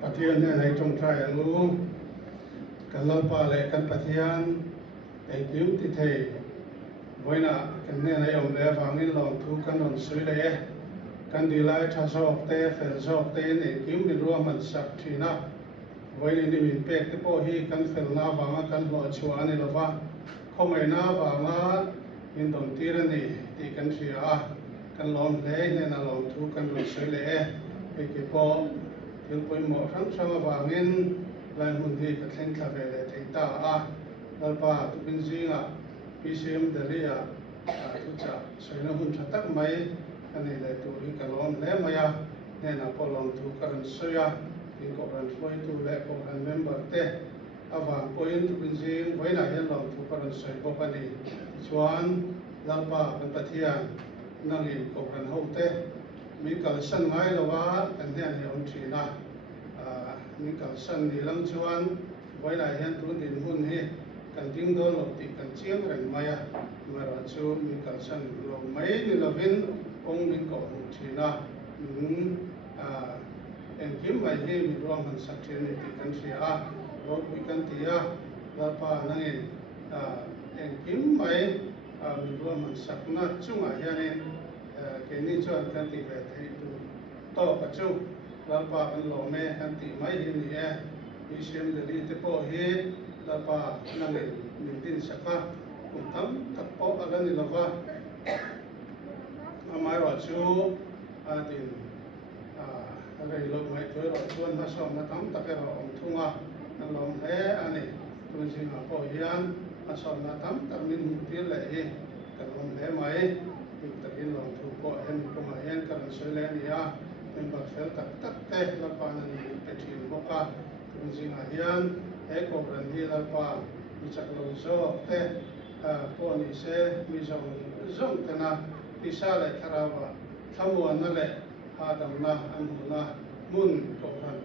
ปะเทียนเนี่ยในจงใจรู้กันลปาเลกันปะเทียนไอ้กิมติเทไว้นะกันเนี่ยในองค์เลฟังนี่ลองทุกันนนสุยเลยกันดีไลท์ชาชอบเตะเฟลชอบเตะเนี่ยกิมมีรวมมันสักทีนะไว้นี่มีเป็กที่พอฮีกันเฟลน้าฟังกันหล่อชัวนี่ละว่าเขาไม่น้าฟังมินตอนที่นี่ที่กันเสียกันลองเลยเนี่ยนะลองทุกันนนสุยเลยไอ้กี่พอยังไปหมดทั้งช่างฟังเงินลายหุ่นที่กันเล่นคาเฟ่เลยที่ตาแล้วป้าตุเป็นจริงพีซีเอ็มเดลีทุกจ่าใช้น้ำหุ่นชัดตักไหมอันนี้เลยตัวนี้กันลองแล้วมาเนี่ยนะพอลองทุกันเสียที่ก็รันช่วยตัวเล็กก็รันเมมเบอร์เตะวางพอยน์ตุเป็นจริงไว้ไหนยังลองทุกันเสียพวกนี้ชวนแล้วป้าเป็นปะเทียนนั่งอินก็รันหัวเตะมีการสั่งไงหรือว่าอันนี้อันนี้อุ่นชีนะมีการสั่งนี่ลังชวนไว้ไหนยังตัวดินหุ่นให้กันทิ้งโดนหลบติดกันเชี่ยงแรงมาเมื่อเราชูมีการสั่งลงไม่นี่เราเห็นองค์มีก่อนอุ่นชีนะเอ็งคิมไม่ให้มีรวมกันสักเช่นนี้ติดกันเสียรถวิกันที่แล้วป้านั่งเอ็งคิมไม่มีรวมกันสักนัดจุ่งอะไรเนี่ยเกณฑ์นี้ชวนกันติดแบบที่ดูโตปัจจุแล้วป้าเป็นหล่อแม่กันติไม่เห็นนี่มีเชื่อมเดลีที่พ่อเห็นแล้วป้านั่งมีดินสักผมทำตัดปอกอะไรนี่แล้วว่าไม่รอชูดินอะไรลงไม่ช่วยเราชวนมาส่งมาทำแต่เราองทุ่งนั่งลงแล้วอันนี้ตัวจริงพ่อเห็นมาส่งมาทำแต่มีที่ไหนกันลงแล้วไหมแต่กินลองถูกก็เห็นก็มาเห็นกันสวยแล้วนี่เป็นแบบเฟลตัดเตะแล้วป้านั่นเป็นทีมบอกว่าจริงๆเห็นก็เป็นที่แล้วป้ามีจักรโลโซเตะพวกนี้เสียมีส่งแต่นะที่สาเลยคาราบะทั้งวันนั่นแหละหาดำนะอันหัวนะมุนก็เป็น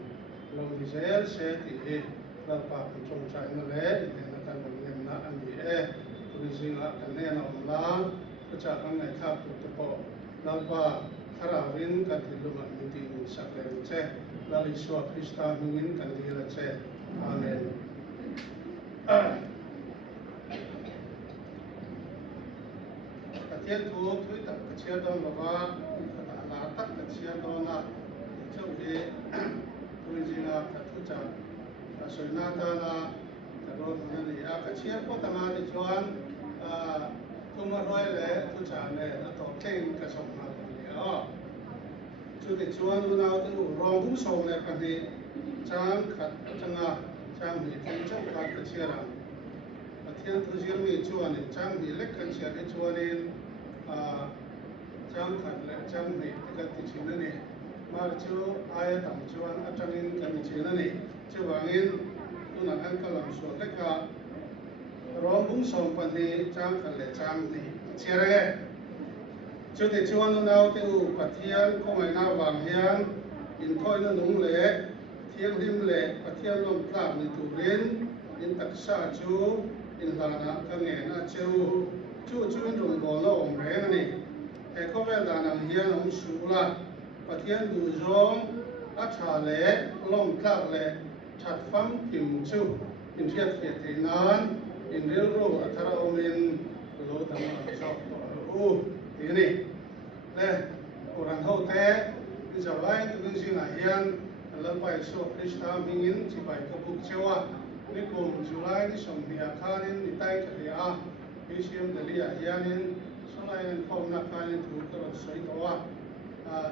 ลงที่เสียที่แล้วป้าเป็นจงใจนั่นแหละเนี่ยนักการเมืองนะอันนี้จริงๆกันแน่นอนนะก็จะทำให้ข้าพุทธปอแล้วว่าคาราวินกันที่ลุมันมีดีสักเรื่องเช่แล้วอิสวาคริสต์มินกันที่ละเช่อาเมนกระเทียนถูกทุยตักกระเชียดอนบอกว่าลาตักกระเชียดอนเจ้าที่ตัวจริงกระทุจักสวยหน้าตาละกระโดดนั่นนี่กระเชียดก็ตั้งแต่ชวนทุกมาด้วยเลยทุกจานเลยแล้วต่อเข่งกระสอบมาเลยจุดที่ชวนเราต้องรองผู้ส่งเลยกันที่จ้างขัดจังจ้างมีที่เจ้าขัดกระเชียร์ประเทศทุกที่มีชวนจ้างมีเล็กกระเชียร์ที่ชวนนี่จ้างขัดและจ้างมีที่กันที่ชินนี่มาชูอายต่างชวนอาจารย์กันที่ชินนี่ชูวางินตุนักกำลังสวดเลยก็รองผู้ส่งปันนี้จ้างขัดและจ้างนี่เชื่อเลยจุดที่ชวนเราที่อุปเทียนก็ไม่น่าหวังเฮียนอินถ้อยนุ่งเล็กเที่ยงริมเล็กปเทียนลมพลาดในตุลินอินตักษาจูอินลานะกังเงินจูเป็นรุ่งบอลองแรงนี่แต่ก็เวลานั้นเฮียนองสูละปเทียนดูจงอัชาเล็กลมพลาดเล็กชัดฟังพิมจูอินเทียบเทียบนั้นอินเรียลรู้อัตราอมินโลธรรมะชอบทีนี้และกุรันเท่าเตะที่จะไล่ตัวนี้สิ่งไหนยันแล้วไปสวดคริสต์มิงินที่ไปกับบุกเจ้านี่กลุ่มจุลัยที่ส่งเดียคานินที่ใต้ทะเลพิเศษเดลียยันินสลายนั้นคงนักการถูกกระสุนตัว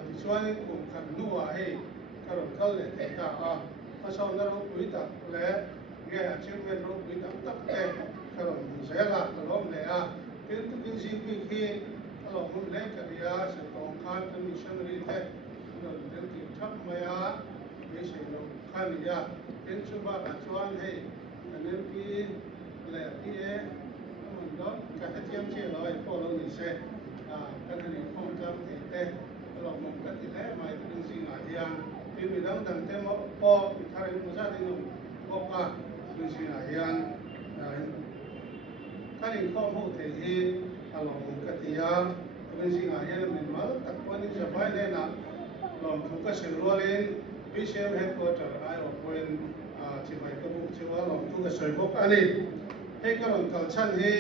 ที่ช่วยกลุ่มขันนัวให้กระโดดเข้าเลยแต่ก็พระสงฆ์นรกวิตาและแก่เชื่อเป็นโรควิตาตับเตะกระโดดเสียหลักกระโดดเลยเป็นตัวนี้สิ่งที่เราไม่เล่นกันยาสิ่งของข้าทำมิชชันรีเทคเราเดินที่ทับมายาไม่ใช่เราข้านี่ยาเป็นชุบะกัจวันให้อันนี้พี่แหละพี่มันก็การเทียมเชื่อเราไอ้พวกเรานี่เสียกันนี่คงจำที่เตะเราหมดกันที่แล้วไม่ถึงสิ่งอะไรอย่างที่มีดังเต็มพอที่ทาริมุชาดินุบอกว่าถึงสิ่งอะไรอย่างถ้าเรื่องข้อมูลที่เราหมดกันที่ยาเป็นสิ่งอะไรอย่างมันมาตัดวันนี้จะไปเลยนะเราถูกกระเสือล้วน Official Headquarter I open ที่ไปกระบุกที่ว่าหลงทุกข์สวยบกอันนี้ให้กำลังกัลชันให้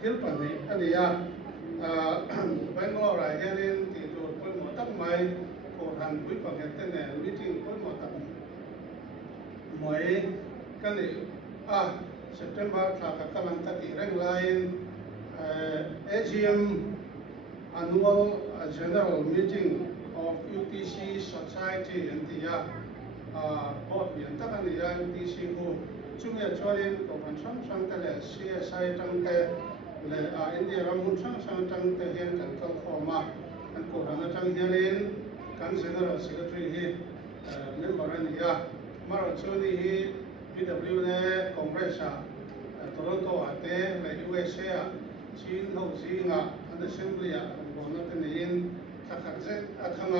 ทิลปันนี้อันนี้เป็นว่าอะไรเนี่ยที่ตัวคนหมดตั้งไม่โคทันวิปังเห็นแต่เนี่ยวิธีคนหมดตั้งหมายกันเลยSeptember ถ้ากำลังตัดอีกเรื่องไลน์ AGM Annual General Meeting of UTC Society อันที่พอเปลี่ยนตั้งแต่ยัง UTC กูช่วยช่วยกับมันช่างแต่ละ CSI ตั้งแต่และอินเดียเราหุ่นช่างตั้งแต่เห็นกันก็ขอมาอันกูทำตั้งเห็นกัน General Secretary ที่member นี่มาเราช่วยนี่ PW เนี่ย Congress Toronto แต่ USA จีนเขาจีนอันเดซิมบลีคนนั้นเป็นยินถ้าขัดเสร็จทั้ง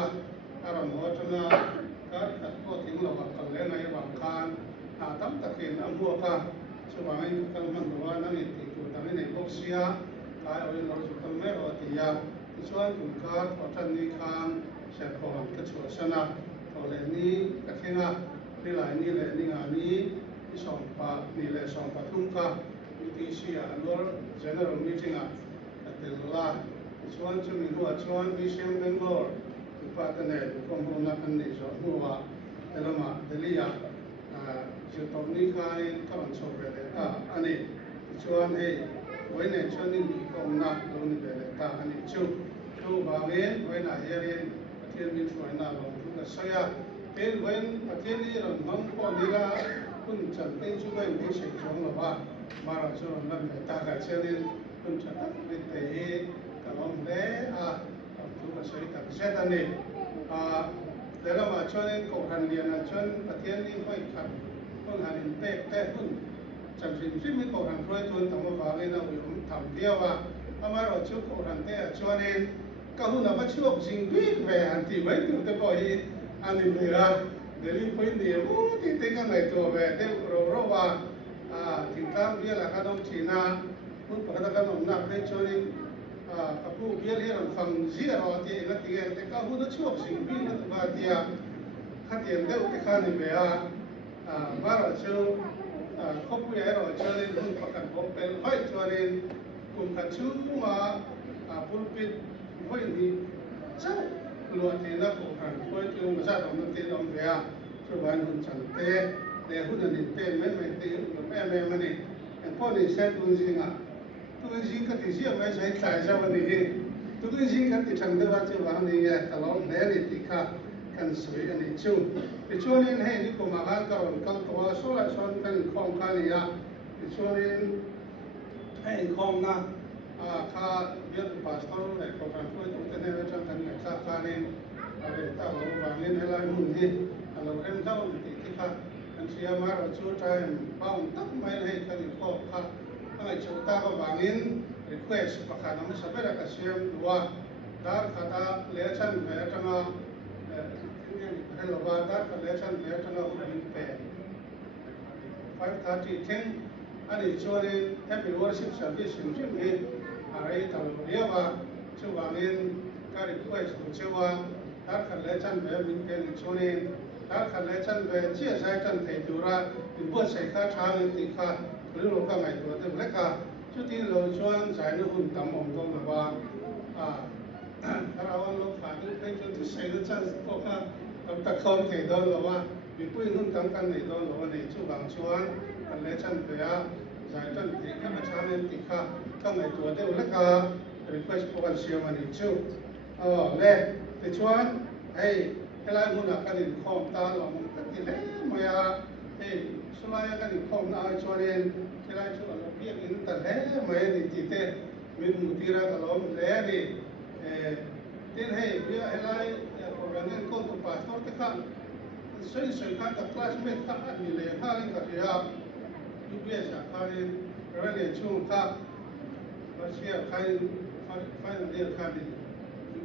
อารมณ์ว่าทั้งก็ตัดก็ทิ้งเรากันเลยในบางครั้งตั้งแต่เกิดอันพวกช่วงนี้ก็มันว่านั่นติดตัวตั้งในบ็อกเซียกายเอาเรื่องสุขไม่รอดที่ส่วนคุณค่าพอท่านนี้ข้างเสร็จก่อนก็ช่วยชนะตอนนี้ก็แค่นี่หลายนี่แหละนี่งานนี้สองปะนี่แหละสองปะทุ่งก็UTC Annual General Meeting แต่ละส่วนช่วงนี้ส่วนวิเชียรเบงกอร์ที่พัฒนาความรู้นักการเมืองหัวแต่ละมาเดลีจุดตรงนี้ใครก็มันชอบเลยอันนี้ส่วนให้ไว้ในช่วงนี้มีความนักลงในเลยอันนี้ชูบางเรื่องไว้ในเรื่องประเทศมีช่วยน่าลงทุนก็ใช่เป็นไว้ประเทศนี้เรามั่งพอดีละคุณจันทร์เป็นช่วยไม่ใช่ช่วงหรอว่ามาเราช่วยนั่นแต่การเชื่อนี่คุณจันทร์เป็นแต่ก็ลงเลยทุกคนช่วยแต่เชื่อตอนนี้เดี๋ยวเรามาช่วยกบหันเรียนช่วยประเทศนี้ไม่ขัดต้องหันแต่คุณจำสิ่งที่มีกบหันช่วยจนทำมาฝากเลยนะวิวทำเดียวว่าทำไมเราช่วยกบหันแต่ช่วยนี่ก็หุ่นเราช่วยสิ่งที่แหวนที่ไว้ถึงแต่พอที่อันนี้เวลาเดี๋ยวนี้เพิ่งเดียวที่ติดกันในตัวแหวนเดี๋ยวเราว่าถึงตามเรื่องการต้องชีน่าคุณปกติการต้องนับได้ช่วยกับผู้เรื่องเราฟังเสียเราที่นั่นที่แต่ก็หุ่นเราช่วยสิ่งที่นั่นตัวที่ขัดแย้งเดี๋ยวที่ข้านี่เวลาว่าเราช่วยครอบครัวเราช่วยหุ่นประกันผมเป็นไฟช่วยกลุ่มขัดชูมาปุ่นปิดไฟนี้เจ้าลวดที่นักบุคคลช่วยจุงประชาชนที่ต้องเสียช่วยวันหุ่นฉันเตะแต่หุ่นนี่เตะไม่ตีแม่มันนี่อย่างพ่อนี่เซ็ตตัวจริงตัวจริงก็ที่เสียไม่ใช่ใจเจ้าวันนี้ตัวจริงก็ที่ฉันเดินว่าจะวันนี้ตลอดแน่นี่ที่ข้ากันสวยอันนี้ชูช่วงนี้ให้นี่ก็มากันกันตัวส่วนส่วนกันของกันนี่ช่วงนี้ให้ของนะข้าเรียนภาษาเลยก็การช่วยตัวเองจังกันข้าการนี่อะไรต่างๆเราเรียนให้เราหุ่นที่เราเรียนเข้าที่ข้าอันเสียมาเราช่วยใจบ้างตั้งไม่ให้กันข้อข้าไอ้ชุดตาก็บางนิน request ประกาศน้ำสเปรย์ก็เสียว่าดาร์ข้าตาเลี้ยชันเลี้ยจังให้เราว่าดาร์ข้าเลี้ยชันเลี้ยจังหุ่นเป็น 5:30 10อันนี้ช่วย Happy Worship Service สิ่งที่มีอะไรต่างๆเรียกว่าช่วยบางนินก็ request ช่วยว่าดาร์ข้าเลี้ยชันเลี้ยมินเป็นช่วยดาร์ข้าเลี้ยชันเลี้ยเชี่ยใช้จันเทจุระเป็นผู้ใช้ข้าช้างติข้าหรือเราก็ไม่ตัวเต็มเล็กค่ะชุดที่เราช่วยใช้ในหุ่นตำมงตรงแบบว่าถ้าเราลงขาดให้จนที่ใช้ในชั้นพวกข้าตะคอนเทดอนเราว่ามีผู้หุ่นตำกันในดอนเราว่าในช่วงบางช่วงกันเลี้ยชั้นเปล่าใช้จันเทข้าช้างติข้าก็ไม่ตัวเต็มเล็กค่ะrequest พวกกันเชื่อมันอีกช่วงเล่แต่ช่วงให้หลายหุ่นกันในข้อตาเรากันที่เล่ไม่ให้สลายกันในข้อหน้าช่วงนี้ที่เราช่วยเราเพียงอินแต่เล่ไม่ได้ติดเตะมีมุติระกันเราเล่ดิที่ให้เพื่อให้หลายโปรแกรมนี้ก็ต้องผ่านต้องที่ข้างส่วนข้างกับคลาสเมทข้างอันนี้เลยข้างนี้ก็ที่ยูบีเอสข้างนี้เราเรียนช่วงข้างเราเชื่อข้างเรียนข้างนี้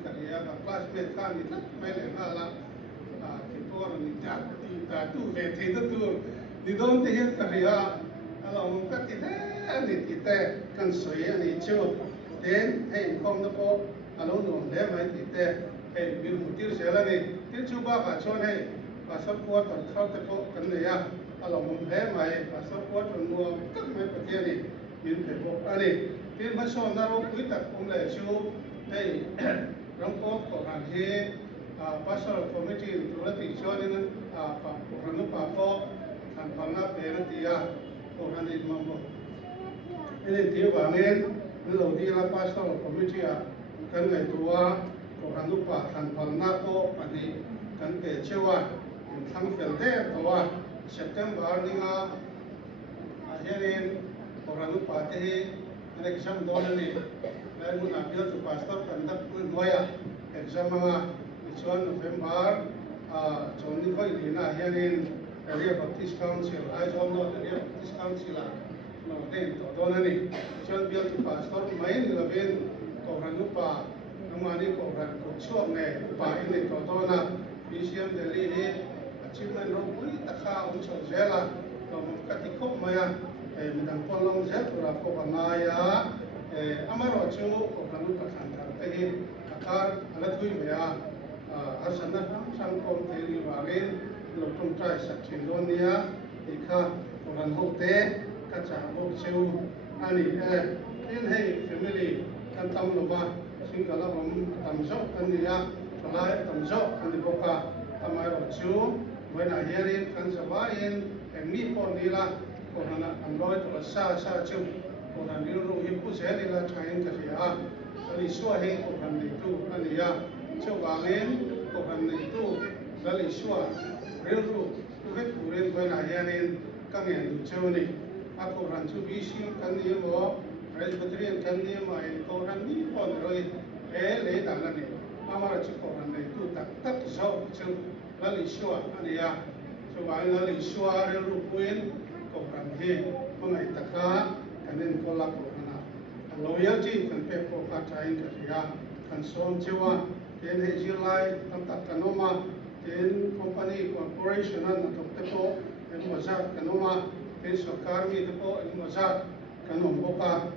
ก็ที่กับคลาสเมทข้างนี้นั่นไม่เลยข้างละที่ตัวนี้จัดที่ตัดตู้เวทีตัวนี่โดนที่เห็นก็ที่เราก็ที่นี่ที่แต่กันสวยอันนี้ช่วยเห็นให้ความนับพอเราหนุ่มได้ไหมที่แต่ให้มีมุติเสียแล้วนี่ที่ชูบ้าก็ช่วยให้ ปาสปอร์ตเข้าแต่พวกกันเลยเรามุ่งแพ้ไหมปาสปอร์ตมันมัวก็ไม่ประเทศนี้ยืนแต่พวกอันนี้ที่มาชมนรกวิตักผมเลยชูให้รองพ่อของทางเฮภาษาคอมมิชชั่นธุรกิจชวนนั้นพวกนั้นป่าพ่อทางฝั่งนั้นเป็นที่พวกนั้นมั่งบ่นี่ที่ว่าเนี่ยเราที่เราภาษาคอมมิชชั่นกันไงตัวพวกนั้นป่าทางฝั่งนั้นก็อันนี้กันเกิดเชื่อว่าทางเฟลเดอร์ตัวเซปเทมเบอร์นี่นะเฮียนี่พวกนั้นป่าที่อันนี้ก็โดนนี่แล้วมันอาจจะถูกภาษากันดับด้วยexam mga isuan November chon ni khoi lina hianin area Baptist Council ai chon no area Baptist Council no den to don ani chon bial tu pastor mai ni laben ko ran pa namani ko ran ko chuak ne pa ni to dona museum Delhi he achievement ro pui takha un chon zela ko ka ti khop maya midang polong zel pura ko banaya amaro chu ko ran pa khan thar te akar alathui maya asana sang kom theli wagen lotum trai sakchilonia ikha koran hote kacha bok cheu ani in hey family kan tam lova singala bom tamjo ania thalai tamjo ani boka tamai ro chu wena hearing kan sawain mi ponila korana andoi to sa chu koran ru hi pu selila chain ka sia ali suwa he koran ni tu ania chu wagen koran ni tu ali suwa reru tu vet puren wena hearing kan en chu ni a koran chu bi sim kan ni mo presbyterian kan ni mai koran ni pon roi le dan la ni amara chu koran ni tu tak tak zo chu ali suwa ania chu wagen ali suwa reru puin koran he mangai taka kanen kolak loyalty kan pe ko ka chain ka ria kan som chewa ten he jilai tam tak kanoma ten company corporation an to te ko en mazak kanoma ten sarkar mi te ko en mazak kanom boka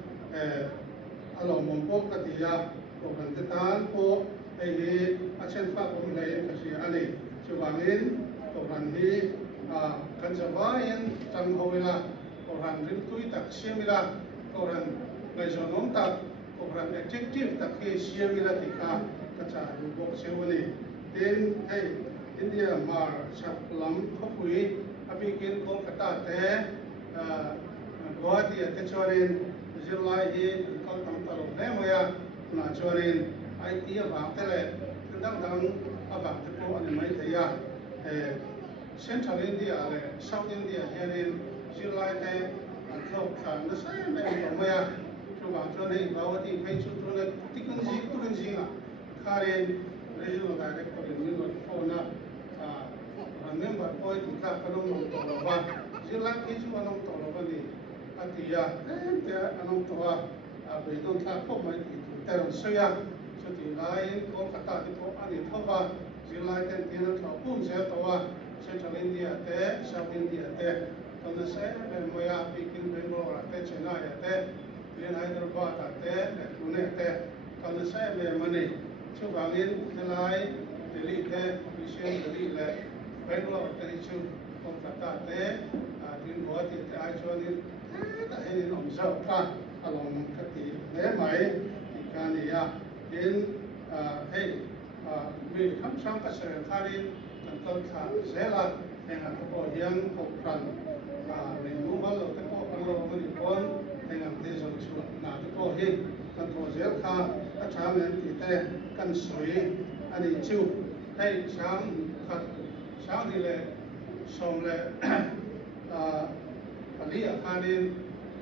alo mom pok ka tia ko kan te tan ko he achen fa ko le ka sia ale chuwangin ko kan hi kan jawain tang hoila ko ran rin tui tak siamila ko ran mai zonom tak program objective tak ke siamila tika kacha bok sewani ten hey India mar saplam khopui abikin Kolkata te Guwahati te chorin July hi kal tam talo ne moya na chorin IT avak tele dang dang avak te ko ani mai thaya Central India le South India hianin July te thok khan na sai me moya Chuwang nei Guwahati phei chu tule tikun ji kharen regional director in New phone member point ka kanong to lawa jila ki chu anong to lawa ni atia te anong to be don tha ko mai ti te ron soya so ti lai ko kata ti ko ani thowa jila ten ti na tho pum se to wa Central India te South India te kon se be moya pikin Bangalore te Chennai te in Hyderabad te Pune te kon se be mani chu bangin lai Delhi te Mission Delhi le Bangalore te chu Kolkata te tin Guwahati te ai chuanin ta hen nom zau ka along kati le mai ikani ya in hey mi kham sang ka se kharin kan ton kha zela henga ko hian ko pran le nu mal lo te ko an lo mani kon henga te zo chu na te ko hi kan ko zel kha a cham len ti te kan sui ani chu hey sang khat sang ni le som le Alia khanin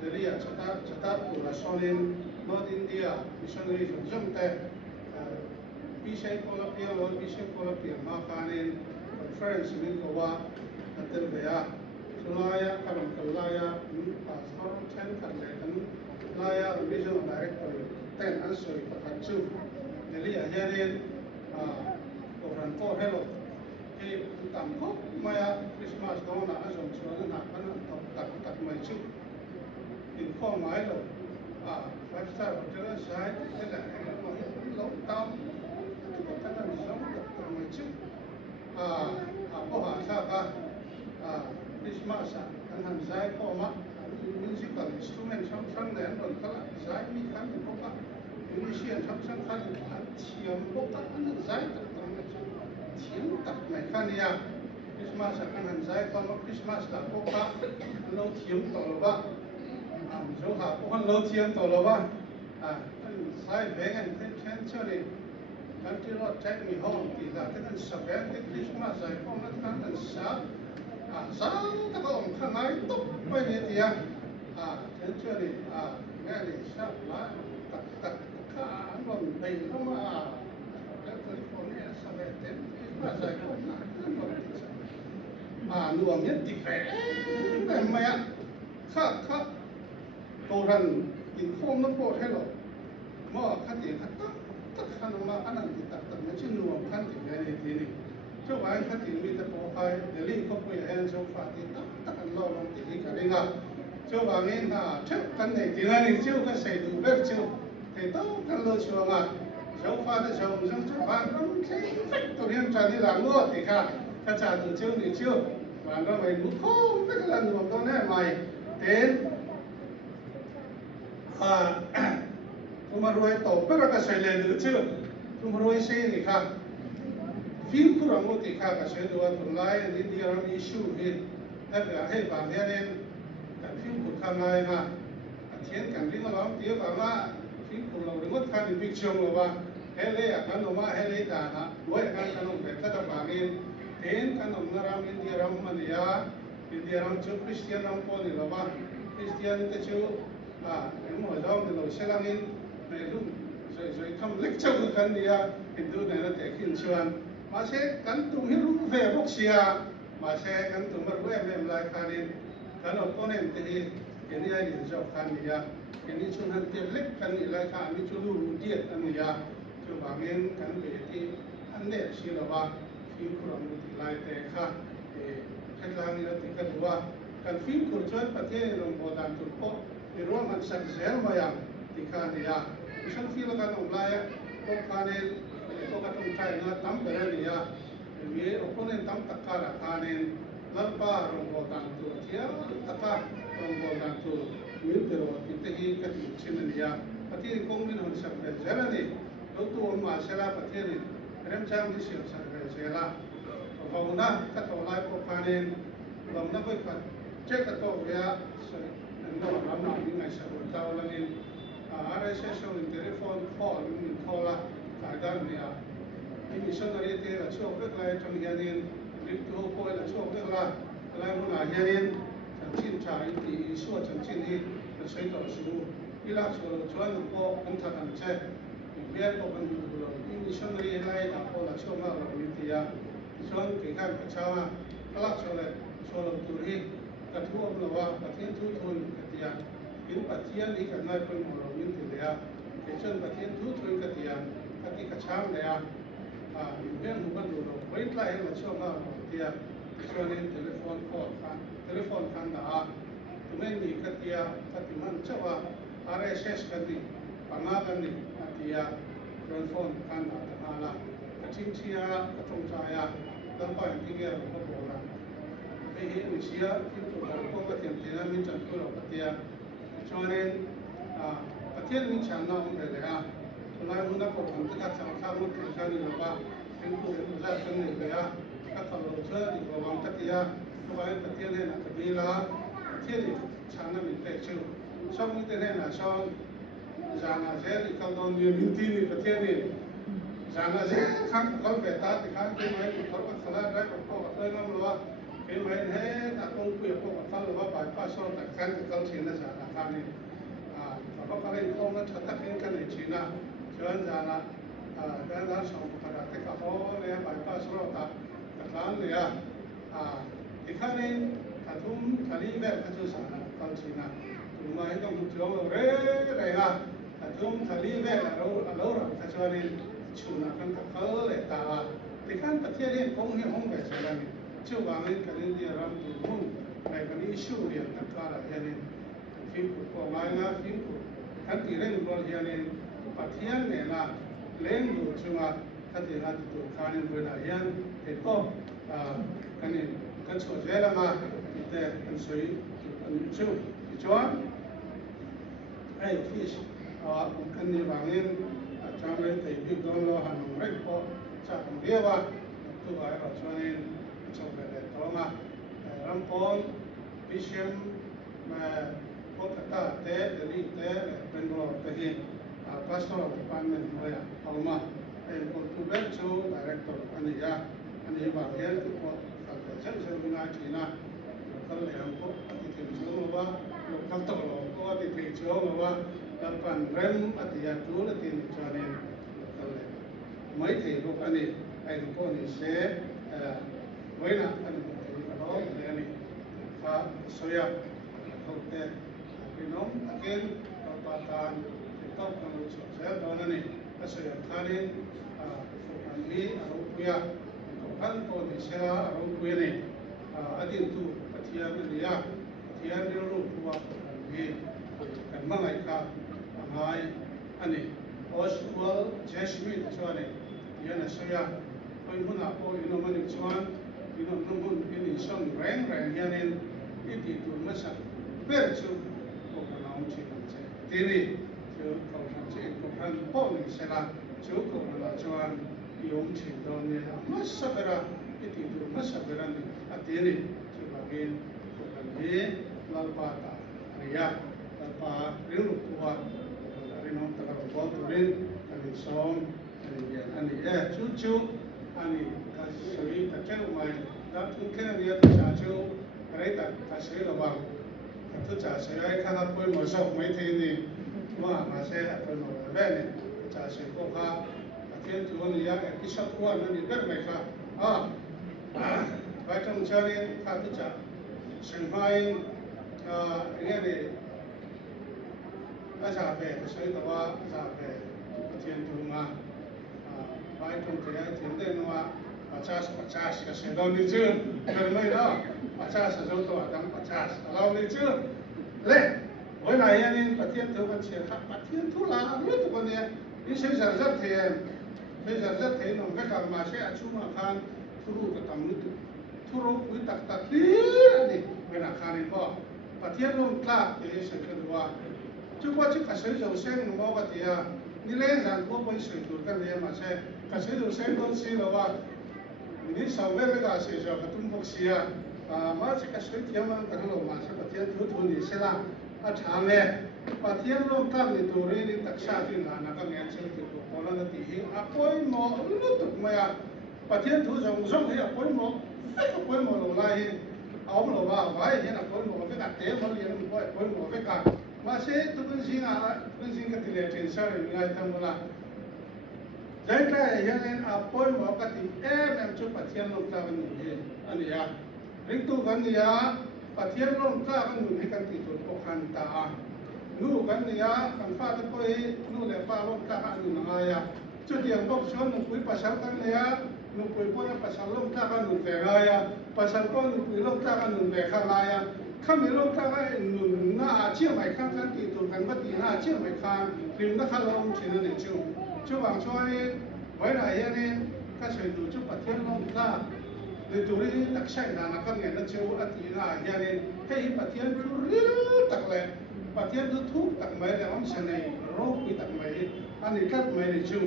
Delia chata pura sonin North India missionary from te Bishai Polapia Lord Bishai Polapia ma khanin conference min ko wa atel veya sulaya karam kalaya pastor chen kan le kan laya regional director ten ansoi pakhachu Delia hianin koran ko hello he tam ko maya Christmas dona azom chuan na kan tak mai chu in kho mai lo five star hotel sai te la lo tam ko tan som tak mai chu พอหาทราบว่าคริสต์มาสกันหันใจพอมามิวสิคัลอินสตูเมนต์ช่างๆเนี่ยมันก็ใจมีคันพวกมิวสิเชียนช่างๆคันเทียมพวกอันนั้นใจต่างๆเทียมตัดไม่คันเนี่ยคริสต์มาสกันหันใจพอมาคริสต์มาสแล้วพวกเราเทียมต่อหรือว่าโจหาพวกเราเทียมต่อหรือว่าใช้แบงก์เช่นเช่นนี้กันที่เราใช้มีห้องที่เราที่นั่นสเปนที่คริสต์มาสใส่พวกนั้นกันสักตะกองข้างในตบไปเนี่ยที่เช่นเช่นนี้แม่นี่ชอบละตัดข้าอันนั้นไปเข้ามาแล้วตัวคนนี้สเปนที่คริสต์มาสใส่พวกนั้นรวมเนี่ยติดแฝงแต่ไม่ข้าตัวนั้นกินข้าวน้ำโพดให้เราเมื่อขั้นที่ขั้นตัดขั้นมาอันนั้นที่ตัดไม่ใช่รวมขั้นที่แฝงในที่นี้เจ้าว่าขั้นที่มีแต่โปรไฟล์เดลิงเขาไปเห็นโซฟาที่ตัดกันเราลงที่นี่กันเองเจ้าว่าเนี่ยเจ้ากันในที่นั้นเจ้าก็ใส่ดูแบบเจ้าแต่ต้องกันเราชัวร์โซฟาที่เจ้าซึ่งเจ้าบ้านต้องใช้ตัวนี้จานนี้หลังวัวที่ค่ะกระจายตัวเจ้านี่เจ้าบ้านเราไม่รู้ข้อไม่กำลังรวมตัวแน่ใหม่เต็นทุกมารวยต่อเพื่อรักษาเลยดูเชื่อทุกมารวยเสียนี่ค่ะฟิล์มคุณรู้ที่ค่ะก็เชื่อดูว่าตัวไลน์นี่เดียวมีชูฮิตให้บางเรื่องแต่ฟิล์มคุณข้างในนะเทียนกันที่เราเทียบว่าฟิล์มคุณเราเรื่องการวิจารณ์ว่าเฮเลกันออกมาเฮเลตานะด้วยกันออกแบบถ้าจะบางเรื่องเทียนกันออกมาเราอินเดียเรามันเนี่ยอินเดียเราชุดคริสเตียนเราพอดีเราว่าคริสเตียนจะชุดหมอเราเนี่ยเราเชื่อเรื่องในรุ่นจะทำเล็กเจ้ากันเนี่ยฮินดูเนี่ยเราแต่ขินชวนมาเช่กันตุ้มให้รู้เรื่องพวกเชียมาเช่กันตุ้มมารู้เรื่องอะไรกันนี่กันออกคนเนี่ยที่เห็นยังอยู่เจ้ากันเนี่ยเห็นนี่ชวนหันเตเล็กกันอะไรกันนี่ชวนรู้เดียดกันเนี่ยช่วงบางเรื่องกันเป็นที่อันเนี้ยเชื่อว่าฟิล์มคุณรู้ที่ไล่แต่ค่ะแค่ทางนี้เราติดกันดูว่ากันฟิล์มคุณช่วยประเทศลงโบราณทุกคนในร่วมมันสักเซลมาอย่างที่ข้าเนี่ยฉันฟิล์มกันออกไล่พวกข้าเนี่ยพวกกันต้องใช้นะตั้มไปเลยเนี่ยมีโอคนเนี่ยตั้มตะการะข้าเนี่ยลับป้าลงโบราณตัวเที่ยวตะการลงโบราณตัวมีเดียวที่ที่กันชินเนี่ยประเทศคงมีหนสักเซลนี่เราตัวมาเซลประเทศนี่เริ่มจากที่เสียสักเซลเราหน้าก็ตัวไล่พวกข้าเนี่ยเราหน้าไปกันเช็คตัวเวียเราทำหน้าที่ในสมุทรเจ้าแล้วนี่อะไรเช่นส่งโทรศัพท์คอลมีคอลละการกันเนี่ยมิชชันนารีเตอร์ช่วยเพื่ออะไรจงยันนินริบตัวพ่อละช่วยเพื่ออะไรมันอะไรยันนินจังชินชายที่ช่วยจังชินที่จะใช้ต่อสู้ที่รักช่วยช่วยหนุ่มพ่อคุณทันเช่เบี้ยก็เป็นดูเรามิชชันนารีอะไรต่างพ่อละช่วยมาเราวิทยาช่วยเกี่ยวกับประชาชนรักช่วยเราตัวที่กระทั่วเราว่าประเทศทุกคนกติยาเป็นประเทศนี้กันไม่เป็นมรดกที่เหลือเช่นประเทศทุกคนกติยากติกาช้างเลยเรื่องของมันดูเราไม่ใช่เราช่วยมาเดียช่วยในโทรศัพท์คอลกันตรงนี้มีกติยากติมันเชื่อว่า RSS กันดีปัญหากันดีกติยาโทรศัพท์กันแต่มาละกระชิงเชียกระทงใจลำบากที่เกี่ยวกับโบราณไอ้เรื่องเชียที่ตัวเราพวกประเทศที่นั่นมีจัดตัวเรากติยาช่วยในประเทศนี้ฉันน้องเลยเลยลายมันนักผมที่การสังคมมันเป็นการนี่ว่าเป็นผู้เป็นผู้ชายเป็นหนึ่งเลยถ้าเขาเราเชื่อดีกว่าวันกติยาตัวไอ้ประเทศเนี่ยนะดีละประเทศนี้ฉันนั้นมีแต่ชื่อช่องนี้เนี่ยนะช่องจานาเซที่เขาโดนยืมที่นี่ประเทศนี้จานาเซข้างเขาเกิดตาที่ข้างที่ไม่เขาก็สลายได้กับพ่อกับเลยน้ำรัวเป็นไม่เห็นถ้าต้องคุยกับพ่อกับเขาหรือว่าบ่ายป้าชอบแต่ข้างที่เขาเชื่อนะจานาข้างนี้เขาก็เล่นข้องนั้นชัดเจนกันในจีน่าเชื่อจานาด้านนั้นสองคนแต่ก็เขาเนี่ยบ่ายป้าชอบแต่ข้างเนี่ยที่ข้างนี้ถ้าทุ่มทะเลแบบเขาจะสั่งเขาจีน่าทุ่มมาให้ต้องทุ่มช่วงเราเร่เลยถ้าทุ่มทะเลแบบเราถ้าช่วงนี้ชุนกันเขาเลยแต่ที่ข้างประเทศนี้คงเนี่ยคงแบบนั้นช่วงวันนี้กันเนี่ยเราดูมุ่งในวันนี้ชูเรียนตะการอะไรเนี่ยฟิล์มก็มาเนาะฟิล์มท่านที่เล่นบอลเนี่ยประเทศเนี่ยนะเล่นดูช่วงท่านที่เราตัวการเงินเวลาเนี่ยเห็นก็ กันนี่กันช่วยเรื่องมาแต่กันสวยกันช่วยจวนไอ้ฟิชกันนี่บางเงินจำเลยแต่บิ๊กโดนเราหันมาเรียกพอจากเรียกว่าตัวไอ้เราชวนนี่ช่วยเลยตัวมาลำพอนพิเศษมาพบกันเตะเดลิเตะเป็นรอเตะหินpastoral department เลยเอามาเป็นคนผู้เป็นชู director อันนี้บางเรื่องที่พอตั้งแต่เช่นงานที่น่ะก็เลยเอาพวกปฏิทินเชื่อว่าลูกเขาต้องรอก็ปฏิทินเชื่อว่าแล้วกันเริ่มปฏิญาณตัวละทีจวนนี้ก็เลยไม่ถึงลูกอันนี้ไอ้ลูกคนนี้เสียไว้นะอันนี้ก็ร้องเลยอันนี้ฟ้าสวยเขาเตะพี่น้องตะเกียงปาตานต้องการรู้สึกเสียตอนนี้ก็เสียท่านี้อันนี้เราคุยกันตัวนี้เสียเราคุยนี่อดีตตัวปฏิญาณนี่ยปฏิญาณเรื่องรูปตัวนี้กันเมื่อไงครับอันนี้ออสวอลเจสมิธชวนนี่ยันเสียไปมุ่งหน้าไปอินโนมันชวนอินโนมันอินนิสันแรงยันอิติตัวมันสักเปิดชูพวกเราชิมเจทีนี้就搞上这个很暴力些啦，就搞了就按用钱到呢，没啥个啦，一点都没啥个啦呢，点呢就那边就那边老爸打，哎呀，老爸领路多啊，领侬大家包土人，安尼送，安尼就安尼，他所以他这个嘛，他从看你他下就，来他谁了吧？他都假谁来看他规模上没听呢。ว่ามาเสียเป็นหมดเลยเนี่ยจะเสียก็ค่ะเทียนตัวนี้ยังกิจวัตรนั่นนี่เป็นไหมครับไปตรงเช้านี้ข้าที่จะเชียงใหม่เนี่ยดิอาจารย์เป็นใช้แต่ว่าอาจารย์เป็นเทียนตัวมาไปตรงที่เทียนเดินว่าปัจจัยก็เสียดาวนิจุนเป็นไม่ได้ปัจจัยเสียตัวดังปัจจัยเรานิจุนเล่เวลาอย่างนี้ประเทศทุกประเทศครับประเทศทุกหลายรู้ทุกคนเนี่ยนี่เสียสละเทียนเสียสละเทียนน้องก็กลับมาเสียชุ่มข้างทุรุก็ทำรู้ทุรุวิตักดีนี่เวลาข้างนี้ก็ประเทศลงกล้าเดี๋ยวเสียกันว่าจุดว่าจุดกระแสเราเส้นว่าประเทศนี่เล่นกันพวกไปสื่อดูกันเนี่ยมาเสียกระแสเราเส้นก็เสียแล้วว่านี่สาวเวลาเสียจากตุ้มพวกเสียมาเสียกระแสเทียมมันกันเรามาเสียประเทศทุนนี่เสียละอาจารย์เนี่ยประเทศโลกตั้งในตัวเรื่องตักชาตินานักเรียนเชื่อถือคนละที่หิ้งอภัยหมอรู้ตุกไหมอ่ะประเทศทุกส่งให้อภัยหมอลงไล่เอาหมอว่าไว้เห็นอภัยหมอไปกัดเตะมันเรียนอภัยหมอไปกัดมาเสียทุกคนสิ่งอะไรทุกสิ่งก็ที่เรียนเทนเซอร์ยังไงทำละใจใจยังไงอภัยหมอก็ที่มันชุบประเทศโลกตั้งนี่อันนี้อ่ะเรื่องตัวกันเนี่ยประเทศโลกตั้งนี่ให้กันติดตัวพวกขันตานู่กันเนี่ยกันฟ้าตะโกยนู่เลยฟ้าโลกตั้งนี่นังไงอ่ะจุดเดียวก็ชวนนุ่งคุยภาษากันเนี่ยนุ่งคุยพวกนั้นภาษาโลกตั้งนุ่งแต่ไงอ่ะภาษาก็นุ่งคุยโลกตั้งนุ่งแต่ข้างไงอ่ะข้ามีโลกตั้งนุ่งหน้าเชี่ยวไม่ข้างกันติดตัวกันว่าตีหน้าเชี่ยวไม่ข้างริมนักข้าลงเช่นนั้นจู่บางช่วงนี้ไว้ไหนเนี่ยก็ใช้ดูจุดประเทศโลกตั้งในตัวนี้ตักใช้นานักเรียนนั่นเชื่อว่าตีหน้าอย่างนี้ให้ประเทศทุเรียนตักเลยประเทศทุกตักไม่ได้อันเช่นนี้โรคปีตักไม่อันนี้กัดไม่ได้จู่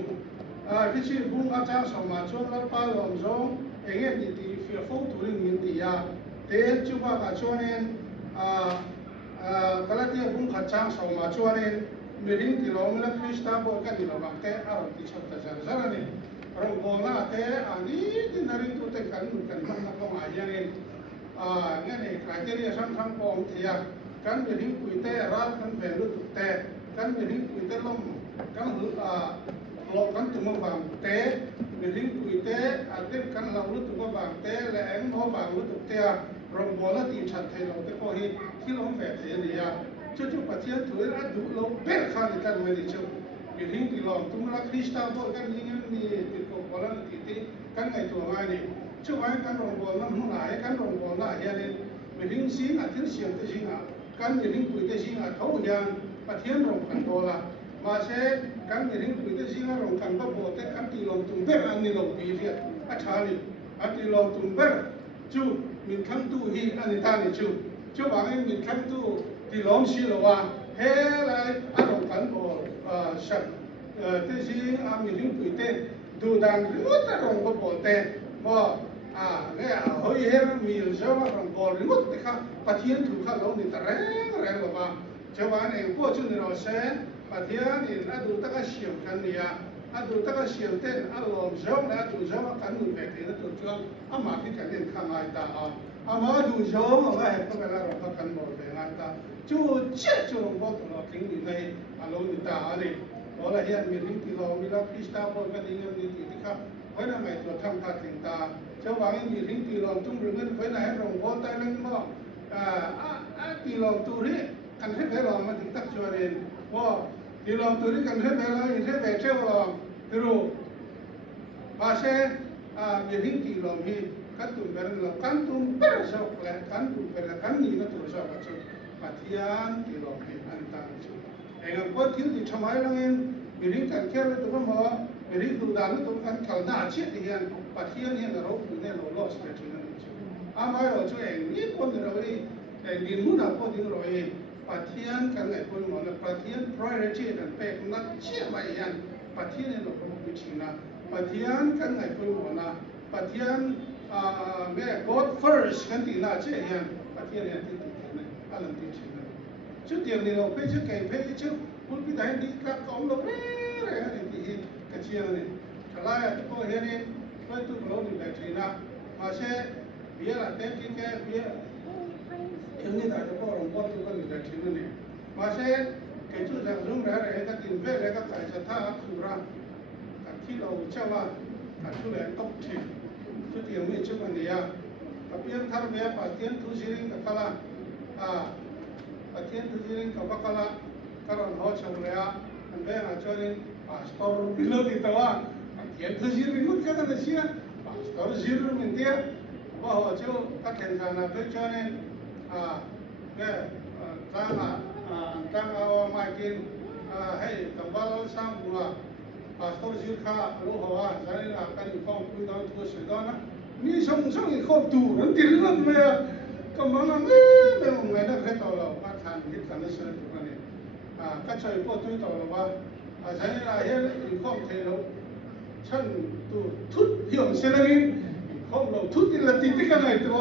ที่ชื่อบุ้งอาจารย์สมัยช่วงรับปลอมจงเองเนี่ยดีๆฟิลฟูทุเรียนมินตียาเตะจู่ว่าช่วงนี้ก็แล้วที่บุ้งอาจารย์สมัยช่วงนี้มีริ่งที่เราไม่ได้คริสต์บอกกันที่เราบังเตะเอาที่ชอบแต่จะอะไรนี่เราบอกนะเตะอันนี้ที่นารินตัวเตะกันมันนักลงอาอย่างนี้เนี่ยนี่ใครจะเรียกช่างปอมเทียกันมีริ่งคุยเตะรักกันเป็นรู้ตุกเตะกันมีริ่งคุยเตะล้มกันหลอกกันตัวบางเตะมีริ่งคุยเตะอาจจะกันเรารู้ตัวบางเตะและเอ็งพอบางรู้ตุกเตะเราบอกนะทีมชาติไทยเราเตะพอฮีที่เราแฝงเทียนี่ยจู่ๆประเทศถือว่าดูเราเป็นข้าราชการไม่ได้จู่มีริ่งที่เราตุ้มรักคริสต์บอกกันยิ่งนี่ติดกับคนละที่กันไงตัวง่ายนี่จู่ไว้กันเราบอกนะหุ่นไหนกันเราบอกนะเฮียนี่มีริ่งสิ่งที่เสียงที่สิ่งกันมีริ่งคุยที่สิ่งเขาอย่างประเทศเราขันโตละมาเช่กันมีริ่งคุยที่สิ่งเราขันก็บอกแต่กันที่เราตุ้มเป็นอันนี้เราปีเรียอาจารย์ ati lo tumber chu min kham tu hi ani ta ni chu ba ngai min kham tu ti long si lo wa he lai a lo kan bo shat te si a mi ring pu te du dan ru ta rong bo bo te bo ne hoi he mi jo ma rong bo ru te kha pathian thu kha lo ni ta reng lo ba cho ba ne po chu ni ro se pathian ni a du ta ka siam kan ni ya adu taka siam ten alom jong na adu jong kan nu ve te na tu chuang ama ki kan len khang ai ta ama adu jong ama he pa la ro kan mo ve ngai ta chu che chu bo tu lo king ni nei alo ni ta ani ola hian mi ring ti lo mi la krista bo ka ding ni ti kha hoi na mai tu tham tha ting ta cho wa mi ring ti lo tung ring ngen hoi na he rong bo ta nang mo ti lo tu ri kan he ve lo ma ting tak chu ren bo ti lo tu ri kan he ve lo ni he ve che lo pero base mi ring ti lo hi kan tu ber lo kan tu ber so la kan tu ber kan ni na tu so ka chu pathian ti lo hi an ta chu enga ko ti ti chamai lang en mi ring kan ke lo tu mo mi ring tu dan tu kan kal na che ti hian pathian hian ro tu ne lo lo se chu na chu amai ro chu eng ni kon ro ri eng din mu na ko din ro hi pathian kan ngai ko mo na pathian priority dan pe na che mai hian pathian ne lo ko mi china pathian kan ngai ko mo na pathian me God first kan ti na che hian pathian ne ti ne alam ti china chu tiang ni lo pe chu kai pe chu pul pi dai ni ka kom lo re ni ti ka chiang ne kala ya ko he ni ko tu lo ni ba china ma se bia la te ki ke bia em ni da ko ro ko tu kan ni ba china ne ma se ke chu jang jung ra re ka tin ve re ka kai sa tha su ra ka ki lo cha wa ka chu le tok chi chu tiang ni chu kan ni ya ka pian thar me pa tian thu siring ka kala pathian tu jiring ka bakala karon ho chang le an be na chorin pastor bilo ti tawa pathian tu jiring mut ka na sia pastor jiring min dia ba ho chu ka ken sa na pe chorin be tang a ma kin hey tambal sang bula pastor jir kha lo ho wa jari la ka ni phong pu don tu se don na ni song song i khop tu ran ti ran me kamanga me ngai na khe to lo ka than hit kan se tu ni ka choi po tu to lo ba jari la he i khom the lo chan tu thut hiom se na ni khom lo thut ti la ti ti ka ngai to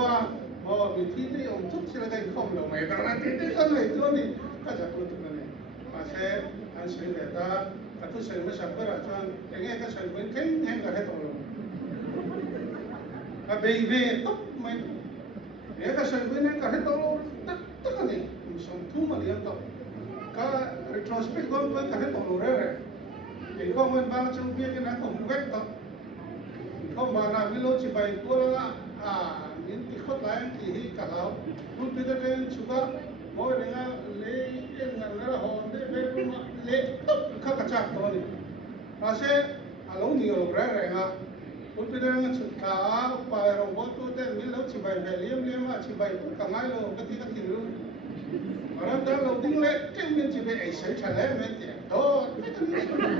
mo mi ti ti om thut se la kai khom lo mai ta na ti ti ka ngai to ni ka ja tu tu ni ma se an se le ta ka tu se ma sa pa ra chan nge ka se ben ken hen ka he to lo ka be ve top mai e ka se ben ka he to lo tak tak ni som tu ma li to ka retrospect ko ka he to lo re e ko men ba chu bi ke na ko wek to ko ma na vi lo chi bai ko la min ti khot lai ti hi ka lao tu pi da ken chu ka mo le nga le en na la ho de be ma le ka ka cha to ni ma se a lo ni lo re nga tu pi da nga chu ka pa ro bo tu de mi lo chi bai be liam ma chi bai pu ka ngai lo ka ti lu ra da lo ding le ke min chi be ai sai cha le me ti to me ka ni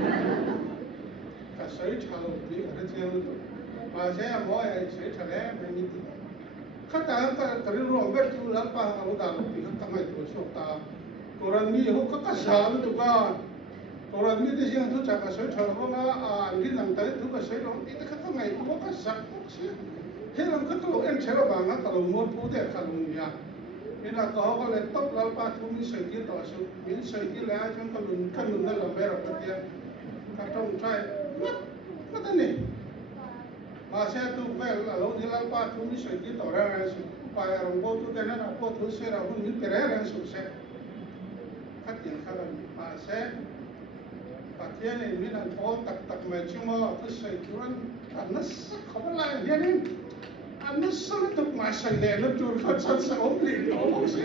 ka sai cha lo ti ka ti lu ma se a mo ai sai cha le me ni ti kata ka ri ro be tu la pa ka lo da lo ti ka ngai tu so ta koran mi ho ka sa lu tu ka koran mi de siang tu cha ka sai cha lo na ni nang ta tu ka sai lo ti ka ngai tu ka sa ku si he lam ka tu en che lo ba nga ka lo mo pu de ka lu ya ina ka ho ka le top la pa tu mi sai ti to su min sai ti la chon ka lu na la be ro ka ti ka tong trai ma ta ni ma se tu vel la lo ni la pa tu mi sai ti to ra su pa ro bo tu de na po tu se ra hu ni te ra su se ka ti ka la ma se pa ti ne mi na po tak tak me chu mo tu sai tu ran ka na sa ka la ya ni an na sa tu ma sai le na tu ka sa sa o ni o se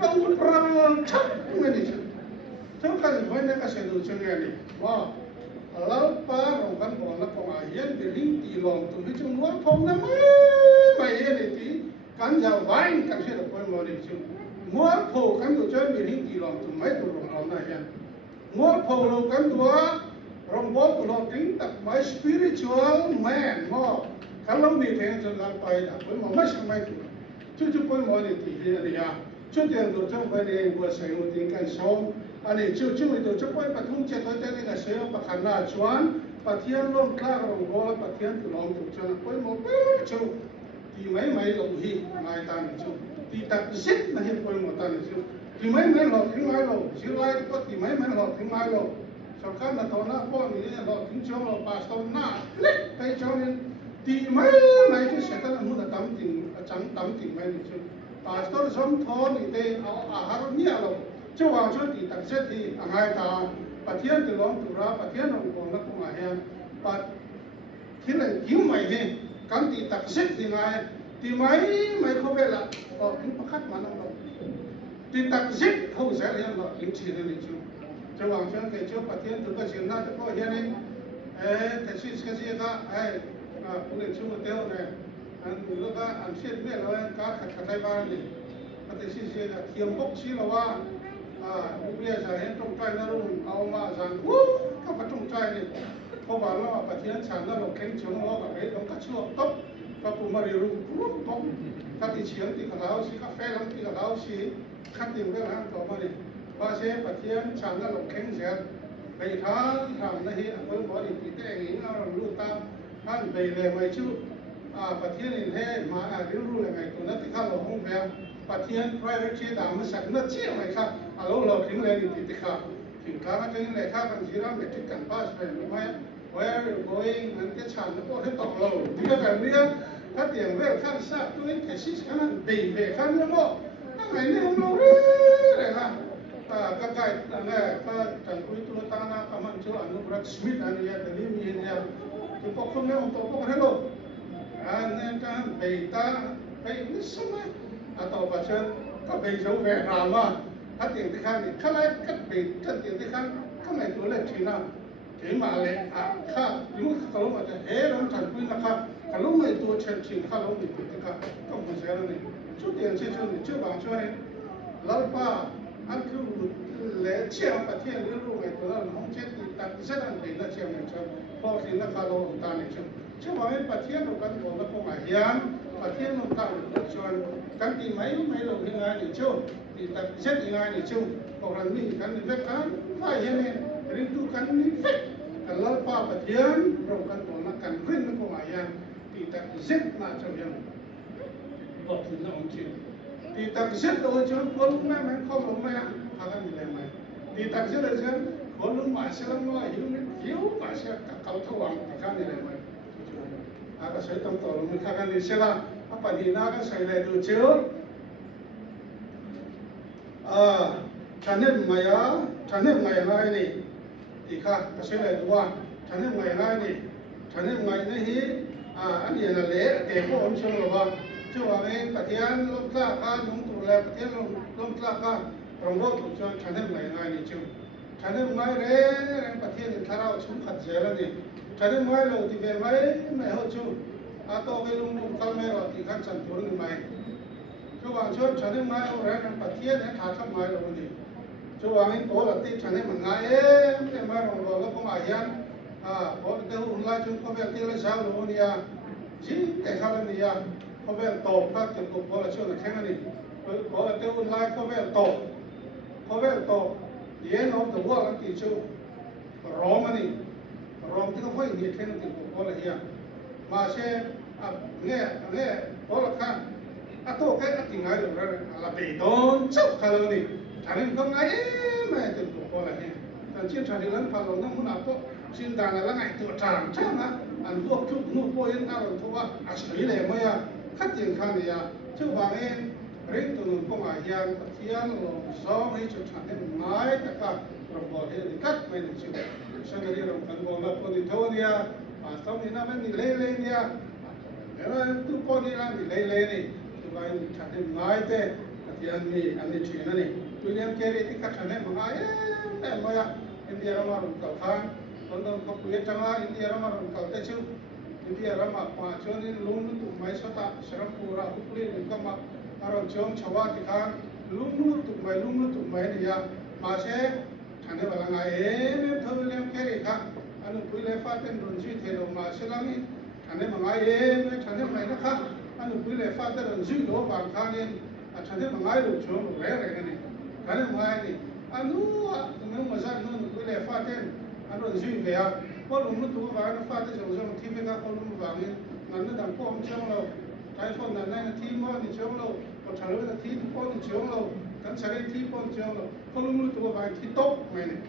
ka u pra cha me ni chu ka ni vai na ka se du chu ni wa lao pa ro kan bo na po ma yen bi ring ti long tu bi chu nuar phong na mai ye ni ti kan ja vain kan se ko mo ni chu nuar pho kan tu chen bi ring ti long tu mai tu ro ko na yan nuar pho lo kan tu rong bo tu lo ting tak mai spiritual man mo คันลงนี่แทงจนลังไปน่ะเพิ่นบ่มาสมัยจุเพิ่นบ่นี่ติเฮียนี่ยาจุเตียงตัวเจ้าไปเองบ่ใส่หัวติงกันสองอันนี้จุนี่ตัวเจ้าไปปะทุ่งเจ็ดตัวเจ้านี่ก็เสียปะขันหน้าชวนปะเทียนลงคลากลงโกปะเทียนลงตัวเจ้าเพิ่นบ่จุที่ไม่ลงหีนายตานี่จุที่ตักสิบนะเฮ็ดเพิ่นบ่ตานี่จุที่ไม่หลอกถึงไม่หลอกสิไล่ก็ที่ไม่หลอกถึงไม่หลอกสำคัญนะตอนนั้นพ่อนี่หลอกถึงช่วงเราปาสตอนหน้าเล็กไปเจ้านี่ที่ไม่ที่เสร็จแล้วมุดตำติ่งจังตำติ่งไม่นี่จุปาสตอนสมทอนนี่เตเอาอาหารเนี่ยเราเจ้าวางชุดที่ตักเสร็จที่อ่างไห้ตาปะเทียนที่ลงตุระปะเทียนลงกองนักมาเฮียปะที่ไหนยิ้มไม่เห็นกันที่ตักเสร็จที่ไงที่ไม่เข้าไปละก็ถึงประคัดมันเราที่ตักเสร็จเขาเสียแล้วเราลิงชีนี่จุเจ้าวางชุดที่เจ้าปะเทียนตัวก็เสียน่าจะก็เฮียนี่แต่สิ่งที่ก็ผู้เล่นชูเตี้ยวเนี่ยอันแล้วก็อันเช่นเนี่ยเราการขัดใจบ้านนี่แต่สิ่งที่ก็เทียมบกชีเราว่าผู้เลี้ยงจะเห็นตรงใจนั่นรุ่งเอามาสั่งก็มาตรงใจนี่เพราะว่าเราปะเทียนฉันนั่นเราเข่งชงเรากับไอ้ตรงกระชั่วตบกับผู้มาเรียนรู้ตบกับที่เชียงที่กับเราสิกาแฟลงที่กับเราสิขัดติ่งกันนะต่อมานี่ว่าเช่ปะเทียนฉันนั่นเราเข่งเสียไปทางนั่นเองเพิ่งบอกอีกทีแต่เองเรารู้ตามท่านไปเลยไม่ชื่อปะเทียนเห็นมาเรียนรู้ยังไงตัวนั้นที่ข้าเราห้องแฝงปะเทียน private เชื่อดามันสักนัดเชี่ยไหมครับเราถึงเลยติดข้าถึงข้าก็จะเลยข้ากันที่เราไม่ติดกันป้าไปไม่ where you going นั่นก็ฉันก็ให้ตกเราที่ก็แบบนี้ถ้าเตียงเวลข้างซาตัวนี้แค่ชิ้นขนาดดีเวข้างนี้มั้งนั่นไงเนี่ยเราเลยนะก็ใกล้นั่นแหละก็จังคุยตัวตาหน้าก็มันชื่ออนุรักษ์สมิธอันนี้แต่นี่มีเนี่ยคือพวกคนนี้มันตัวพวกนั้นหรอกอันนี้การไปตาไปนี่สมัยต่อไปเช่นก็ไปโชว์แหวนรามาถ้าเตียงที่ข้างนี่ข้างในก็ไปก็เตียงที่ข้างในตัวเล็กทีน่ะถึงมาเลยข้าอยู่ข้าลงมาจะเฮ้เราฉันคุยนะครับข้าลงในตัวเชิญชิงข้าลงในตัวที่ข้าก็คงเสียแล้วนี่ชุดเตียงเช่นนี่ชื่อบางช่วยแล้วป้าอันคือเลี้ยเชี่ยวประเทศเรื่องรู้ไงตัวนั้นห้องเช็ดตัดเส้นอันเป็นแล้วเชี่ยวเนี่ยเช่พอถึงแล้วข้าลงตาเนี่ยเชื่อว่าเป็นประเทศเรากันของเราคงอาเฮียนประเทศเราตั้งชวนกันที่ไม่เราที่งานนี่เชื่อที่ตัดเส้นที่งานนี่เชื่อพวกเรานี่กันนี่เล็กกันว่าอย่างนี้เรื่องทุกกันนี่เฟกกันแล้วป้าประเทศเรากันของนักการเมืองเราคงอาเฮียนที่ตัดเส้นมาเชื่อยังบอกถึงเราจริงที่ตัดเส้นเราเชื่อคนรู้ไหมเขารู้ไหมพากันมีอะไรไหมที่ตัดเส้นเราเชื่อคนรู้มาเชื่อว่าหิวมาเชื่อเขาทวงพากันมีอะไรไหมอาศัยต้องต่อมันข้ากันนี่เชื่อapa di naga saya ledu cio chanem maya ngai ni ika saya ledu wa chanem maya ngai ni chanem maya ni hi ani na le te ko om chong lo wa chu wa me patian lom tla ka nung tu le patian lom tla ka rong ro tu chon chanem maya ngai ni chu chanem maya re patian tharao chum khat jela ni chanem maya lo ti ve mai ho chu atau belum kalme roti kan santur ni mai coba chon chane mai ore kan patia ne thakha mai lo ni coba in to lati chane mangai te mai rong lo ko ayan bo te un la chun ko be ti la sa lo ni ya ji te khala ni ya ko be to ka te ko bo la chon khen ni bo te un la ko be to the end of the world ti chu rom ti ko foi ni khen ti ko bo la ya ma seเนี่ยพอละครั้งตัวแค่ติ่งไงหรืออะไรละไปโดนชุบคาร์ลนี่ฉันเองก็ไงไม่ถึงตัวพอละเนี่ยฉันเชื่อฉันเรื่องพาลงน้ำมันอ่ะก็สิ่งต่างๆแล้วไงตัวจางใช่ไหมอันพวกชุบนู่นพวกนี้อะไรทั่วอาศัยเลยมั้ยขัดยังขันเนี่ยชื่อว่าเองเรื่องตัวนึงก็มาเฮียนเทียนลงซ้อมให้ชุดฉันเนี่ยไม่แต่ก็รำบากเองกัดไม่ได้ชื่อฉันเรียนรำกันบอกแล้วคนที่เท่านี้อาสามีน่าเป็นเล่ๆเนี่ยแล้วทุกคนนี่นะมีเล่ๆนี่ตัวไอ้ฉันเนี่ยไม่แต่ที่อันนี้ชื่อนั่นนี่วิลเลียมแครีที่ขัดฉันเนี่ยมาแต่เมื่ออินเดียเรามารุ่งเก่าข้างตอนเขาเปลี่ยนจังหวะอินเดียเรามารุ่งเก่าแต่ชื่ออินเดียเรามาป่าชนนี่ลุงตุ่มไม้สตาสระปูราหุบลีนี่ก็มาเราชมชาวบ้านที่ข้างลุงตุ่มไม้นี่ยามาเช่ฉันเนี่ยว่าไงเนี่ยเธอวิลเลียมแครีครับอันนั้นคุยเลยฟ้าเป็นรุ่นชีเทโลมาเช่ลังนี่ อันนี้มันไงเองฉันเนี่ยไม่นะครับอันนี้คุยเลยฟาดแต่เรื่องสิ่งโลบางครั้งเนี่ยฉันเนี่ยมันไงลูกชมแรงกันนี่ฉันเนี่ยมันไงนี่อันนู้นมันมาสั่งนู้นคุยเลยฟาดเองอันนู้นสิ่งเดียวพอลุงนู้นตัวบางฟาดแต่สองสองที่ไม่ได้พอลุงบางนี่นั่นนั่นต่างพ่อมันเชื่อเราใช้คนนั้นนั่นที่มั่วนี่เชื่อเราพอฉันรู้ว่าที่พ่อนี่เชื่อเรากันใช้ที่พ่อเชื่อเราพอลุงนู้นตัวบางที่โต๊ะไม่เนี่ย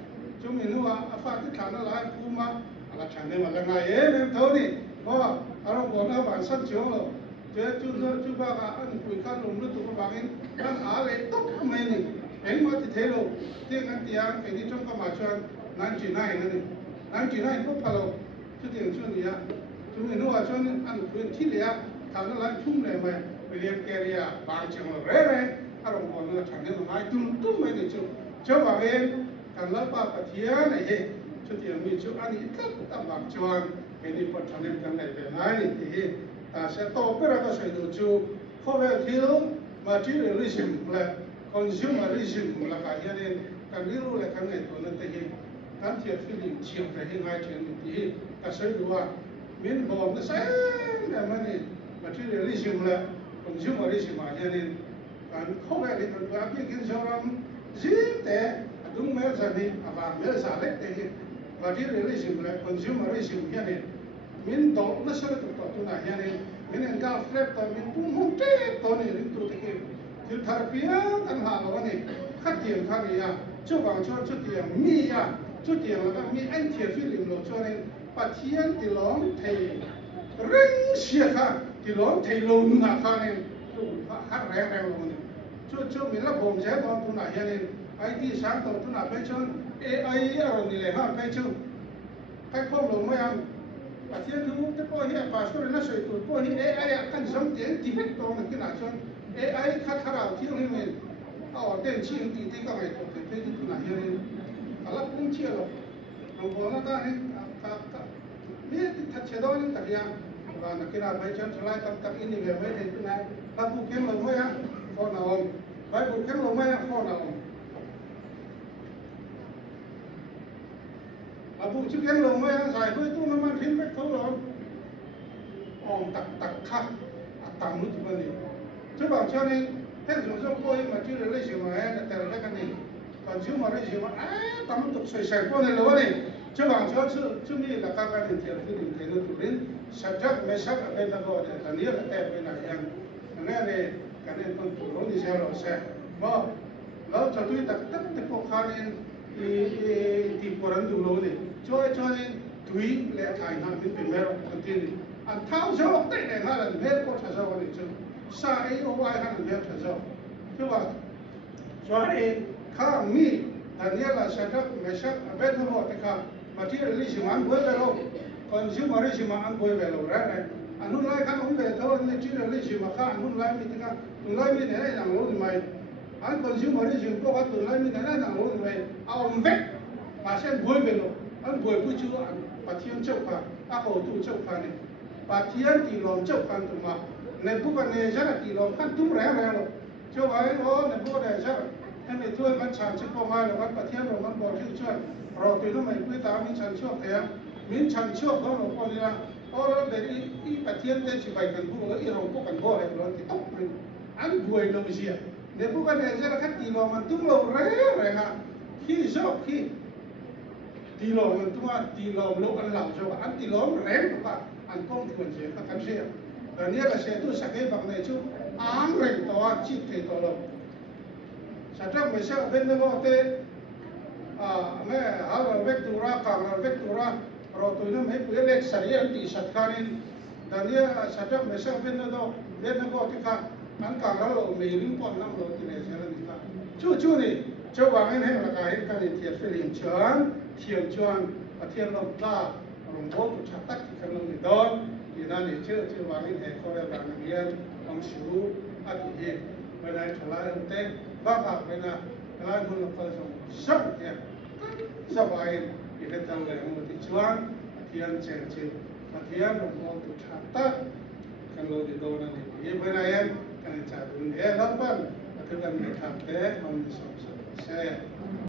จงมีนู้นฟาดที่ฐานอะไรพูมาอะไรฉันเนี่ยมันไงเองเท่านี้เพราะอารมณ์ของเราบางสั่งเชื่อเราเจ้าจุบ้าอันคุยข้าลงรู้ตัวบางเองนั่นอะไรตุ๊กไม่นี่เห็นมาที่เทโลที่นั่นที่ยังเป็นที่จงก็มาชวนนั่นจีน่าอย่างนั้นนั่นจีน่าพวกพะโลชุดที่ชวนเนี่ยจุไม่รู้ว่าชวนอันคุยที่เหลือทางนั้นชุ่มเลยไหมไปเรียนแกเรียบางเชียงเราเร่เลยอารมณ์ของเราฉันเนี่ยมันตุ้มไม่นี่จุเจ้าบางเองกันแล้วป้าปะเทียนไอ้เฮ้ชุดที่มีชุดอันนี้ตั้งบางชวนเป็นที่ปัจจัยกันในเป็นไหนนี่แต่เสตโปรก็ใช้ดูจูเขาเวทีลง materialism และ consumerism และการยันเองการนี้รู้และการเงินตัวนั้นแต่เองการเทียบฟิลิปเชียงแต่เองง่ายเช่นนี้ก็ใช้ดูว่ามินบอกนะใช่แต่มันนี่ materialism และ consumerism มายันเองการเขาเวทีกันว่าพี่กินชาวรำจีแต่ดุงเมื่อสันนี่อาบเมื่อสันเล็กแต่เอง materialism และ consumerism ยันเองมินดอกนั่นใช่ตัวนั้นยันเองมินกาเฟลต์มินปุ่มหุ่นเต้ตัวนี้ริมตัวตะเกียบที่ทาร์ปีอันหาวันนี้ขัดเทียมข้างนี้ชุดบางชุดเทียมมีชุดเทียมแล้วก็มีอันเทียฟิลิมโลช่วยปัจเจียนที่ล้อมเทเร่งเสียค่ะที่ล้อมเทลงหน้าข้างนี้หัดแรงลงนี่ชุดมีระบบใช้ตอนตัวไหนยันเองไอที่สร้างตัวตัวไหนไปชนAI อะไรนี่เลยฮะไปชนไปข้อมูลไม่ยังปัจเจียนทุกที่พอเหี้ยปัจจุบันนั้นสวยตัวพอเหี้ย AI ขั้นสมเด็จที่เป็นตัวนึงที่ไหนชนAI คัดขราที่นี่มันเอาเด่นชิงตีที่ก็ไม่ตัวที่เป็นที่ไหนยันเองอะไรพุ่งเชี่ยวเราบอกนะท่านนี่มีทัดเชดอนี่ตักยังว่านักกีฬาไปชนสลายตักอินนี่แบบไม่ได้ที่ไหนถ้าผู้แข่งลงไม่ยังพอหนาวไปผู้แข่งลงไม่ยังพอหนาวผู้ชิคกี้พายลงมาใส่ด้วยตู้น้ำมันทิ้งไปเขาหลงอมตักข้าต่างมุดมันนี่ที่บางช่วงนี้เห็นสมมติว่ามาที่เรื่องเชื่อมาแต่ละกันนี่ตอนชื่อมาเรื่องเชื่อมาตามตุกใส่พวกนี้เลยว่านี่ที่บางช่วงชื่อนี่หลักการการเทียบที่ดินเทียบตัวนี้สัจจะไม่สักเป็นตะโกนแต่ตอนนี้ก็แต่เป็นอะไรอย่างนั้นเลยการเรียนคนตัวรู้ที่เชื่อเราเสียว่าเราจะด้วยตักพวกเขาเนี่ยที่ปรันดูโลนี่ช่วยดุยและถ่ายงานเป็นเมรุคนที่นี่อันเท้าเจ้าเตะในงานเมรุก็จะเจ้าวันนี้จุสายโอ้ยงานเมรุจะเจ้าคือว่าช่วยข้ามีแต่เนี่ยละสักไม่สักเวทมนต์ที่ข้ามาที่เรื่องสิ่งอันบ่อยไปแล้วคนสิ่งมาเรื่องสิ่งอันบ่อยไปแล้วไรอันนู้นไล่ข้าอุ้มไปเท่านี้ที่เรื่องสิ่งมาข้าอันนู้นไล่มีที่ข้าตุ้งไล่มีเนี่ยอย่างรู้ไหมอันคนสิ่งมาเรื่องสิ่งก็ว่าตุ้งไล่มีเนี่ยอย่างรู้ไหมเอาเวทมาเช่นบ่อยไปแล้วอันบ่อยผู้ชื่ออันปะเทียนเจ้าข้าอาเขาตู้เจ้าข้านี่ปะเทียนที่ลมเจ้าข้าตุ้งมาในพวกนี้จะที่ลมขั้นตุ้งแรงแล้วเจ้าไอ้โอ้ในพวกนี้จะให้ในถ้วยมันฉันชิบประมาณแล้วมันปะเทียนลมมันบ่ชื่อช่วยเราตีนู้นไม่คุยตามมินฉันช่วยแทนมินฉันช่วยเขาหลวงพ่อนี่ละเพราะเราเดี๋ยวอีปะเทียนได้ชิบไปกันพวกอีเราพวกกันบ่อะไรเราติดตกมันอันบ่อยลมเสียในพวกนี้จะขั้นที่ลมมันตุ้งลมแรงฮะขี้ชอบขี้ตีลมมันตัวตีลมโลกอันเหล่าใช่ป่ะอันตีลมแรงกว่าอันก้องควรเสียก็กันเสียแต่เนี่ยก็เสียตัวสักแค่บางในช่วงอ่างแรงตัวชีพเทตัวเราสัตว์ไม่ใช่เป็นเรื่องเตะแม่หาเราเวกตัวรักเราเวกตัวรักเราตัวนั้นไม่เปลี่ยนเล็กสายอันตีสัตว์การินแต่เนี่ยสัตว์ไม่ใช่เป็นเรื่องเล่นเรื่องที่ข้าอันกลางเราไม่ลืมปนน้ำเราที่ไหนเสียแล้วนี่ข้าจู่นี่เจ้าว่าให้ราคาให้การเทียบฟิลิปเชิญเทียมชวนเทียมลมตาลมโบตุชักตักที่กันลงในดอนที่นั่นเชื่อว่าให้เขาเรียกว่านักเรียนของชูอาทิตย์เวลาทลายเต้บ้าขับเวลาทลายคนละคนสองเนี่ยสบายที่เรื่องทางเลยมันติดชวนเทียมเชื่อเทียมลมโบตุชักตักกันลงในดอนนั่นเองเวลาเองกันจะดูเนี่ยแล้วบ้านคือกันในทางเต้มันสองเสีย